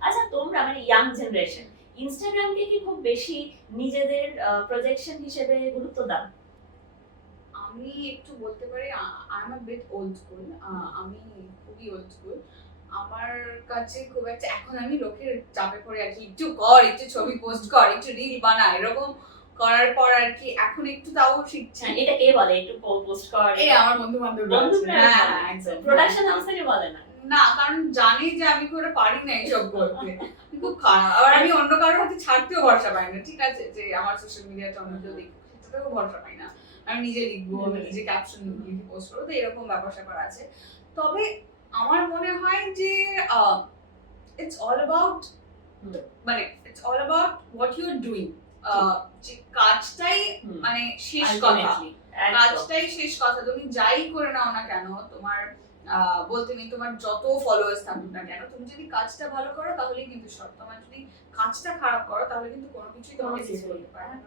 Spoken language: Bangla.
আচ্ছা তোমরা মানে ইয়াং জেনারেশন ইনস্টাগ্রামকে কি খুব বেশি নিজেদের প্রজেকশন হিসেবে গুরুত্ব দাও? আমি একটু বলতে পারি I am a bit old school. আমি খুবই ওল্ড স্কুল। আমার কাছে খুব একটা এখন আমি লোকের চাপে পড়ে আর কি একটু কর, একটু ছবি পোস্ট কর, একটু রিল বানা এরকম করার পর আর কি এখন একটু তাও শিখছি। এটা কে বলে একটু পোস্ট কর? এই আমার বন্ধু-বান্ধবরা আছে। বন্ধুরা হ্যাঁ, একদম। প্রোডাকশন হাউস থেকে বলে না? না, কারণ জানি যে আমি খুব একটা পারি না এইসব করতে। খুব খারাপ। আবার আমি অন্য কারোর হাতে ছাড়তেও ভরসা পাই না। ঠিক আছে যে আমার সোশ্যাল মিডিয়াটা অন্য কেউ দেখুক সেটাতেও ভরসা পাই না। আমি নিজে লিখবো, আমি নিজে ক্যাপশন লিখে পোস্ট করবো, তো এরকম ব্যাপার-স্যাপার আছে। তবে আমার মনে হয় যে ইটস অল অ্যাবাউট মানে it's all about what you are doing. যে কাজটাই মানে শেষ কথা। কাজটাই শেষ কথা। তুমি যাই করে নাও না কেন, তোমার বলতে নেই তোমার যত ফলোয়ার্স থাকুক না কেন, তুমি যদি কাজটা ভালো করো তাহলেই কিন্তু সব। তোমার যদি কাজটা খারাপ করো তাহলে কিন্তু কোনো কিছুই তোমাকে শেষ করতে পারে না।